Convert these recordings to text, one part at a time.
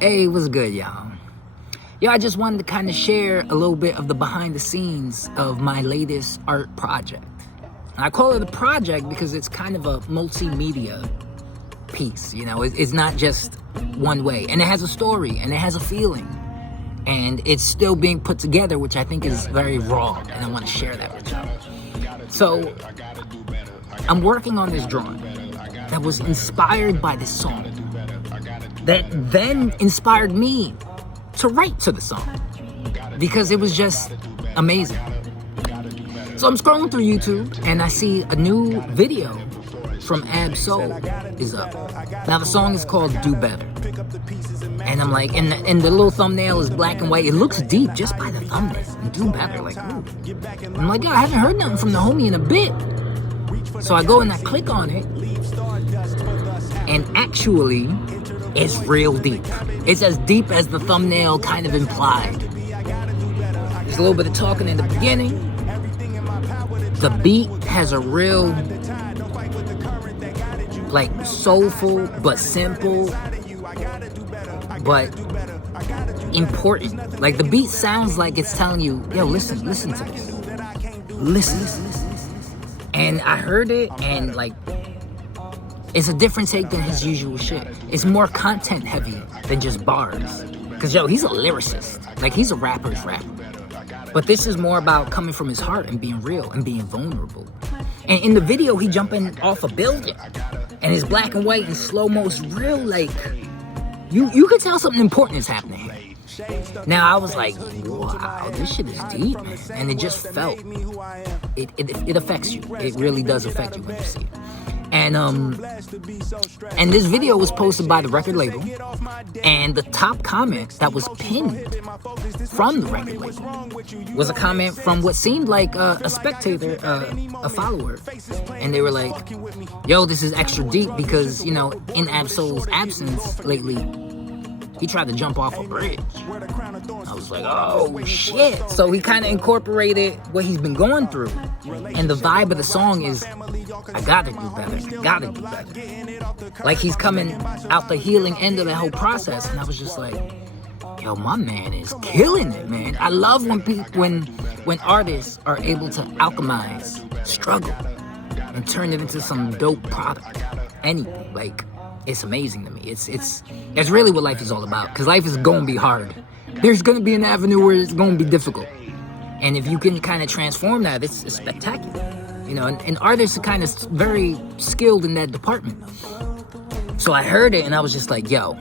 Hey, what's good, y'all? Yo, I just wanted to kind of share a little bit of the behind the scenes of my latest art project. I call it a project because it's kind of a multimedia piece, you know? It's not just one way. And it has a story, and it has a feeling. And it's still being put together, which I think is very raw, and I want to share that with y'all. So, I'm working on this drawing that was inspired by this song, that then inspired me to write to the song, because it was just amazing. So I'm scrolling through YouTube and I see a new video from Ab-Soul is up. Now the song is called Do Better. And I'm like, and the little thumbnail is black and white. It looks deep just by the thumbnail. And Do Better, like, ooh. I'm like, yo, I haven't heard nothing from the homie in a bit. So I go and I click on it, and actually, it's real deep. It's as deep as the thumbnail kind of implied. There's a little bit of talking in the beginning. The beat has a real, like, soulful but simple, but important. Like, the beat sounds like it's telling you, yo, listen to this. Listen. And I heard it, and, like, it's a different take than his usual shit. It's more content heavy than just bars. Cause yo, he's a lyricist. Like, he's a rapper's rapper. But this is more about coming from his heart and being real and being vulnerable. And in the video, he jumping off a building. And it's black and white and slow-mo. It's real, like, you could tell something important is happening here. Now I was like, wow, this shit is deep, man. And it just felt, it affects you. It really does affect you when you see it. And this video was posted by the record label, and the top comment that was pinned from the record label was a comment from what seemed like a spectator, a follower, and they were like, yo, this is extra deep because, you know, in Ab-Soul's absence lately, he tried to jump off a bridge. I was like, oh shit. So he kind of incorporated what he's been going through. And the vibe of the song is, I gotta do better. Like, he's coming out the healing end of the whole process. And I was just like, yo, my man is killing it, man. I love when artists are able to alchemize struggle and turn it into some dope product. Anything, like, it's amazing to me. It's really what life is all about. Because life is going to be hard. There's going to be an avenue where it's going to be difficult. And if you can kind of transform that, it's spectacular. You know, and artists are kind of very skilled in that department. So I heard it and I was just like, yo,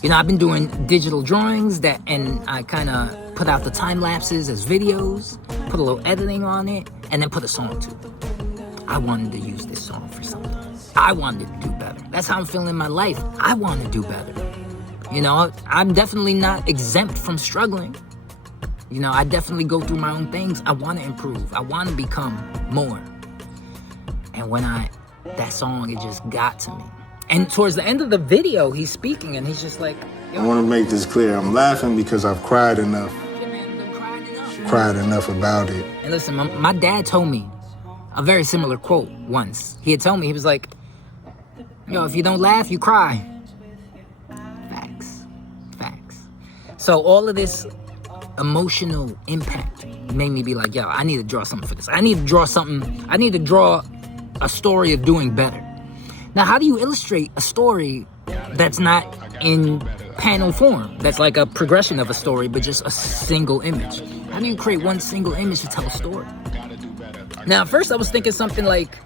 you know, I've been doing digital drawings and I kind of put out the time lapses as videos, put a little editing on it, and then put a song to it. I wanted to use this song for something. I wanted to do better. That's how I'm feeling in my life. I want to do better. You know, I'm definitely not exempt from struggling. You know, I definitely go through my own things. I want to improve. I want to become more. And when that song, it just got to me. And towards the end of the video, he's speaking and he's just like, I want to make this clear. I'm laughing because I've cried enough. Cried enough about it. And listen, my dad told me a very similar quote once. He had told me, he was like, yo, if you don't laugh, you cry. Facts. So all of this emotional impact made me be like, yo, I need to draw something for this. I need to draw a story of doing better. Now, how do you illustrate a story that's not in panel form? That's like a progression of a story, but just a single image. How do you create one single image to tell a story? Now, at first I was thinking something like,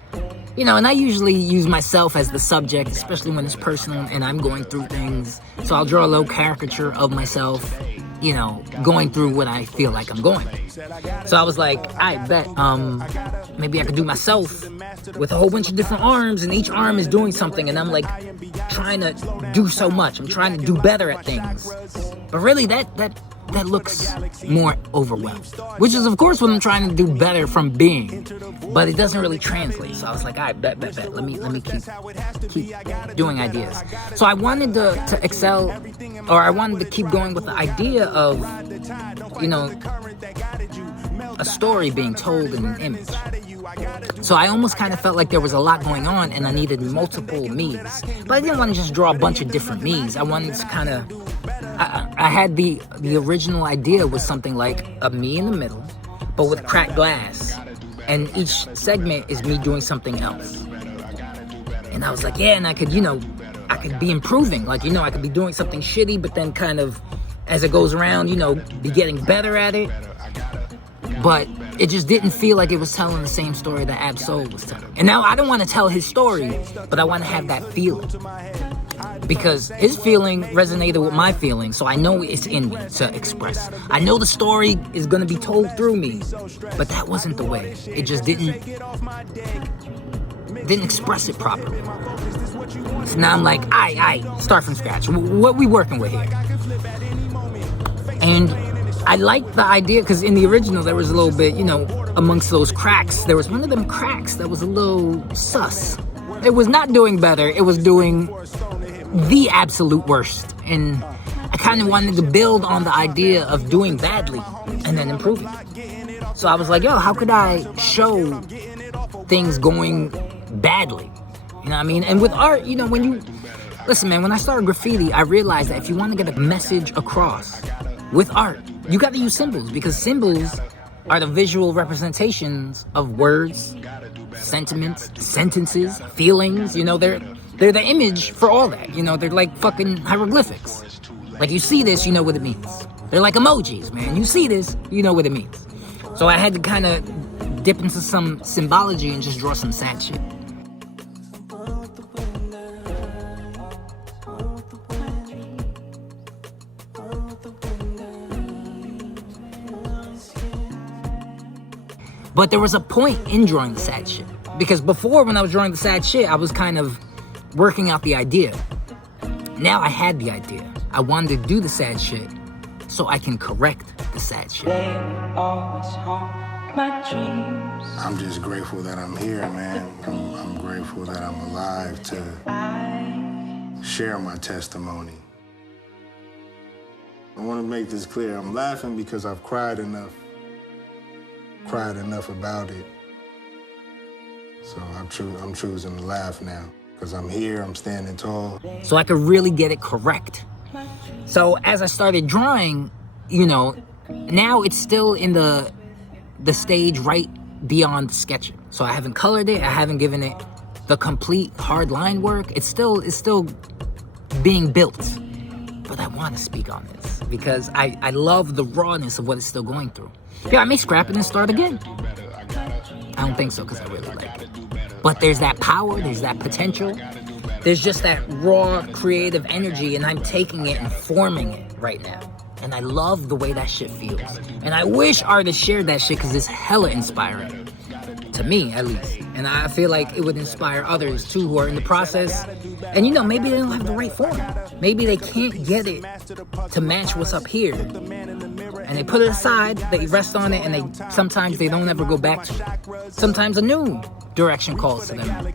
you know, and I usually use myself as the subject, especially when it's personal and I'm going through things. So I'll draw a little caricature of myself, you know, going through what I feel like I'm going. So I was like, I bet, maybe I could do myself with a whole bunch of different arms, and each arm is doing something, and I'm like trying to do so much. I'm trying to do better at things. But really that looks more overwhelmed, which is of course what I'm trying to do better from being, but it doesn't really translate. So I was like, all right, bet. Let me keep doing ideas. So I wanted to excel, or I wanted to keep going with the idea of, you know, a story being told in an image. So I almost kind of felt like there was a lot going on and I needed multiple me's. But I didn't want to just draw a bunch of different me's. I wanted to kind of, I had the original idea was something like a me in the middle, but with cracked glass. And each segment is me doing something else. And I was like, yeah, and I could, I could be improving. Like, I could be doing something shitty, but then kind of, as it goes around, be getting better at it. But it just didn't feel like it was telling the same story that Ab-Soul was telling. And now I don't want to tell his story, but I want to have that feeling. Because his feeling resonated with my feeling, so I know it's in me to express. I know the story is going to be told through me, but that wasn't the way. It just didn't express it properly. So now I'm like, I start from scratch. What we working with here? And I liked the idea, because in the original there was a little bit, amongst those cracks, there was one of them cracks that was a little sus. It was not doing better, it was doing the absolute worst. And I kind of wanted to build on the idea of doing badly and then improving. So I was like, yo, how could I show things going badly? You know what I mean? And with art, when you... Listen, man, when I started graffiti, I realized that if you want to get a message across with art, you got to use symbols, because symbols are the visual representations of words, sentiments, sentences, feelings. They're the image for all that. They're like fucking hieroglyphics. Like, you see this, you know what it means. They're like emojis, man. You see this, you know what it means. So I had to kind of dip into some symbology and just draw some sad shit. But there was a point in drawing the sad shit. Because before, when I was drawing the sad shit, I was kind of working out the idea. Now I had the idea. I wanted to do the sad shit so I can correct the sad shit. I'm just grateful that I'm here, man. I'm grateful that I'm alive to share my testimony. I want to make this clear. I'm laughing because I've cried enough about it. So I'm choosing to laugh now, because I'm here, I'm standing tall. So I could really get it correct. So as I started drawing, now it's still in the stage right beyond sketching. So I haven't colored it, I haven't given it the complete hard line work. It's still being built. But I want to speak on this because I love the rawness of what it's still going through. Yeah, I may scrap it and start again. I don't think so, because I really like it. But there's that power, there's that potential. There's just that raw creative energy, and I'm taking it and forming it right now. And I love the way that shit feels. And I wish artists shared that shit, because it's hella inspiring. To me, at least. And I feel like it would inspire others, too, who are in the process. And maybe they don't have the right form. Maybe they can't get it to match what's up here. And they put it aside, they rest on it, and sometimes they don't ever go back to it. Sometimes a new direction calls to them.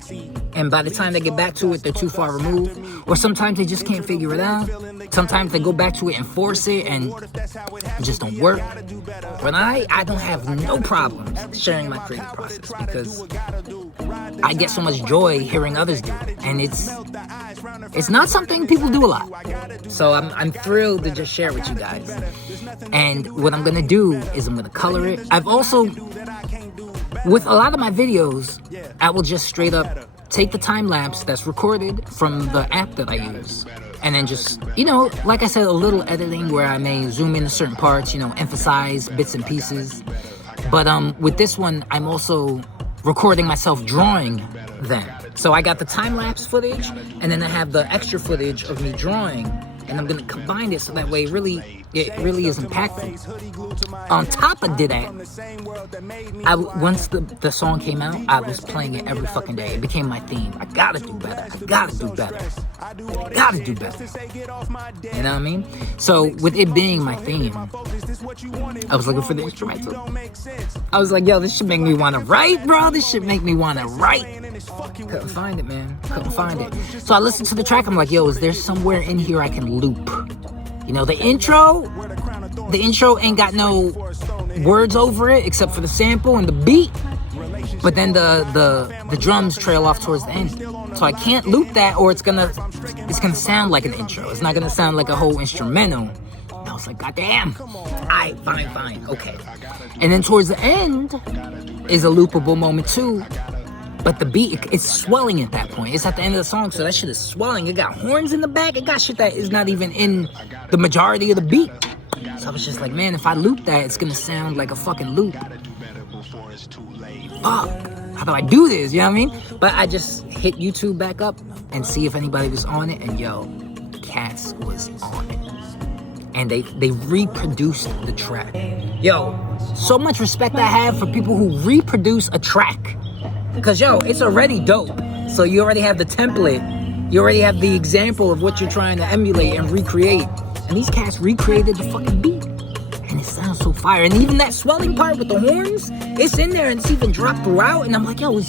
And by the time they get back to it, they're too far removed. Or sometimes they just can't figure it out. Sometimes they go back to it and force it, and it just don't work. But I don't have no problems sharing my creative process, because I get so much joy hearing others do it. And it's not something people do a lot. So I'm thrilled to just share with you guys. And what I'm gonna do is I'm gonna color it. I've also, with a lot of my videos, I will just straight up take the time lapse that's recorded from the app that I use, and then just, like I said, a little editing where I may zoom into certain parts, emphasize bits and pieces. But with this one, I'm also recording myself drawing them. So I got the time lapse footage, and then I have the extra footage of me drawing, and I'm gonna combine it so that way it really is impactful. On top of that, once the song came out, I was playing it every fucking day. It became my theme. I gotta do better. I gotta do better. I gotta do better. You know what I mean? So with it being my theme, I was looking for the instrumental. I was like, yo, this should make me want to write, bro. This should make me want to write. Couldn't find it, man. Couldn't find it. So I listened to the track. I'm like, yo, is there somewhere in here I can loop? The intro ain't got no words over it except for the sample and the beat. but then the drums trail off towards the end. So I can't loop that, or it's gonna sound like an intro. It's not gonna sound like a whole instrumental. And I was like, God damn. Alright, fine, okay. And then towards the end is a loopable moment too. But the beat, it's swelling at that point. It's at the end of the song, so that shit is swelling. It got horns in the back. It got shit that is not even in the majority of the beat. So I was just like, man, if I loop that, it's gonna sound like a fucking loop. Fuck. How do I do this? You know what I mean? But I just hit YouTube back up and see if anybody was on it. And yo, Cats was on it. And they reproduced the track. Yo, so much respect I have for people who reproduce a track. Because, yo, it's already dope. So you already have the template. You already have the example of what you're trying to emulate and recreate. And these cats recreated the fucking beat. And it sounds so fire. And even that swelling part with the horns, it's in there and it's even dropped throughout. And I'm like, yo,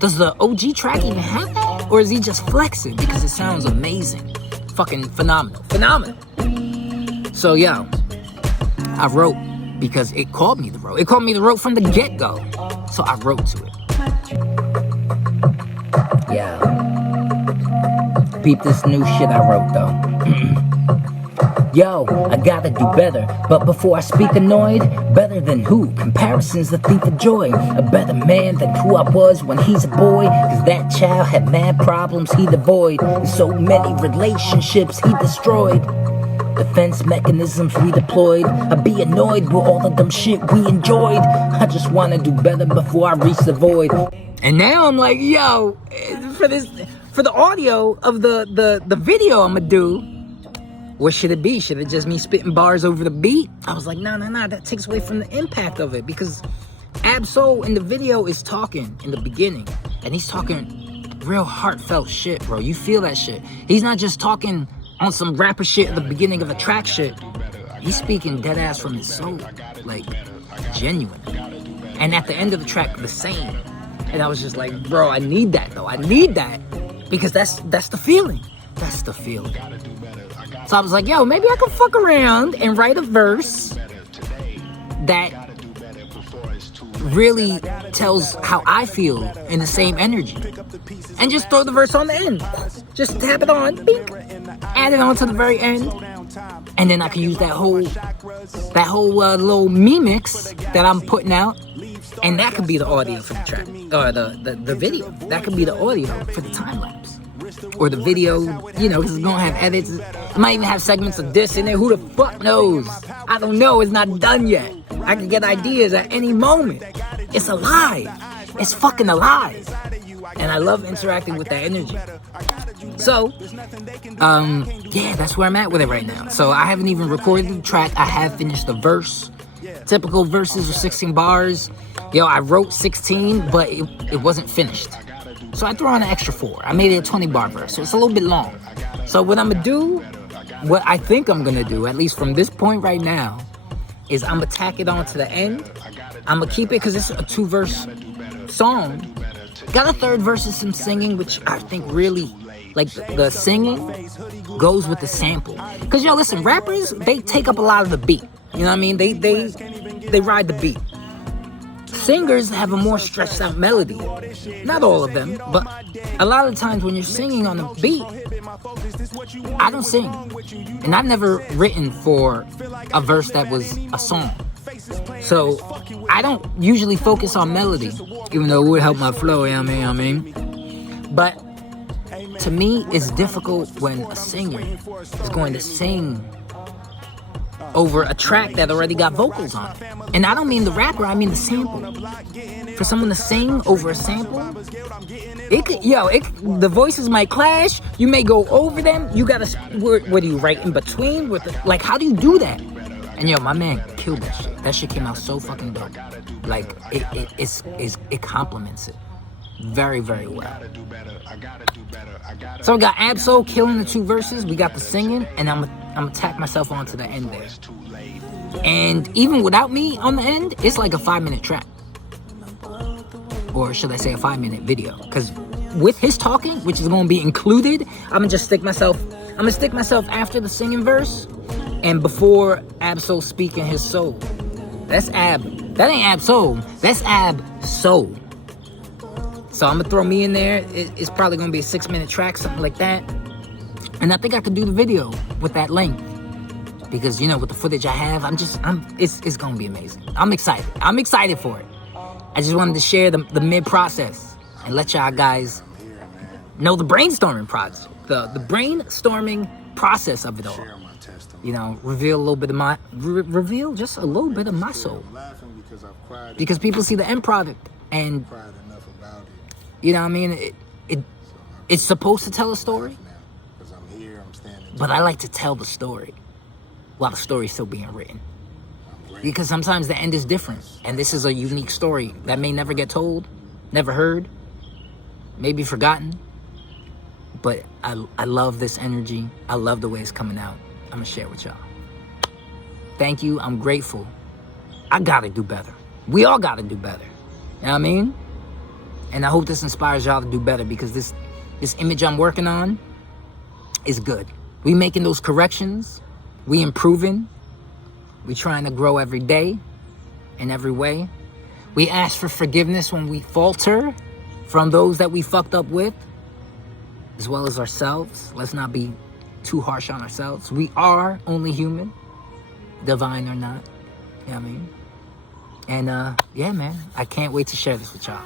does the OG track even have that? Or is he just flexing? Because it sounds amazing. Fucking phenomenal. Phenomenal. So, yo, I wrote because it called me the road. It called me the road from the get-go. So I wrote to it. Yeah. Peep this new shit I wrote though. Yo, I gotta do better, but before I speak annoyed, better than who? Comparison's the thief of joy. A better man than who I was when he's a boy, cause that child had mad problems he'd avoid, and so many relationships he destroyed. Defense mechanisms redeployed. I'd be annoyed with all the dumb shit we enjoyed. I just wanna do better before I reach the void. And now I'm like, yo, for the audio of the video I'm gonna do, what should it be? Should it just me spitting bars over the beat? I was like, nah, that takes away from the impact of it, because Ab-Soul in the video is talking in the beginning, and he's talking real heartfelt shit, bro. You feel that shit. He's not just talking on some rapper shit at the beginning of a track shit. He's speaking dead ass from his soul, like genuine. And at the end of the track, the same. And I was just like, bro, I need that though. I need that because that's the feeling. That's the feeling. So I was like, yo, maybe I can fuck around and write a verse that really tells how I feel in the same energy. And just throw the verse on the end. Just tap it on, bink, add it on to the very end. And then I can use that whole little mix that I'm putting out. And that could be the audio for the track, or the video. That could be the audio for the time lapse, or the video, you know, because it's gonna have edits. It might even have segments of this in there. Who the fuck knows? I don't know. It's not done yet. I can get ideas at any moment. It's alive. It's fucking alive. And I love interacting with that energy. So, yeah, that's where I'm at with it right now. So I haven't even recorded the track. I have finished the verse. Typical verses are 16 bars. Yo, I wrote 16, but it wasn't finished. So I threw on an extra 4. I made it a 20 bar verse, so it's a little bit long. So what I'm gonna do, what I think I'm gonna do, at least from this point right now, is I'm gonna tack it on to the end. I'm gonna keep it, because it's a 2-verse song. Got a 3rd verse of some singing, which I think really, like, the singing goes with the sample. Because, yo, listen, rappers, they take up a lot of the beat. You know what I mean? They ride the beat. Singers have a more stretched out melody. Not all of them, but a lot of the times when you're singing on a beat, I don't sing. And I've never written for a verse that was a song. So I don't usually focus on melody, even though it would help my flow, you know what I mean? But to me, it's difficult when a singer is going to sing over a track that already got vocals on it. And I don't mean the rapper, I mean the sample. For someone to sing over a sample, the voices might clash, you may go over them, you gotta, what do you write in between? Like, how do you do that? And yo, my man killed that shit. That shit came out so fucking dope. Like, it complements it very, very well. So we got Ab-Soul killing the 2 verses, we got the singing, and I'm gonna tack myself onto the end there. And even without me on the end, it's like a 5-minute track. Or should I say a 5-minute video? Because with his talking, which is gonna be included, I'm gonna stick myself after the singing verse and before Ab-Soul speaking his soul. That ain't Ab-Soul, that's Ab-Soul. So I'm gonna throw me in there. It's probably gonna be a 6-minute track, something like that. And I think I could do the video with that length. Because, you know, with the footage I have, it's gonna be amazing. I'm excited. I'm excited for it. I just wanted to share the mid-process and let y'all guys know the brainstorming process. The brainstorming process of it all. Share my testimony. You know, reveal a little bit of my, reveal just a little bit of my soul. I'm laughing because I've cried. Because people see the end product and, cried enough about it. you know what I mean? It's supposed to tell a story, Because I'm here, I'm standing. but I like to tell the story while the story's still being written. Because sometimes the end is different. And this is a unique story that may never get told, never heard, maybe forgotten. But I love this energy. I love the way it's coming out. I'm gonna share it with y'all. Thank you. I'm grateful. I gotta do better. We all gotta do better. You know what I mean? And I hope this inspires y'all to do better, because this image I'm working on is good. We making those corrections. We improving. We trying to grow every day in every way. We ask for forgiveness when we falter from those that we fucked up with, as well as ourselves. Let's not be too harsh on ourselves. We are only human, divine or not. You know what I mean? And yeah, man, I can't wait to share this with y'all.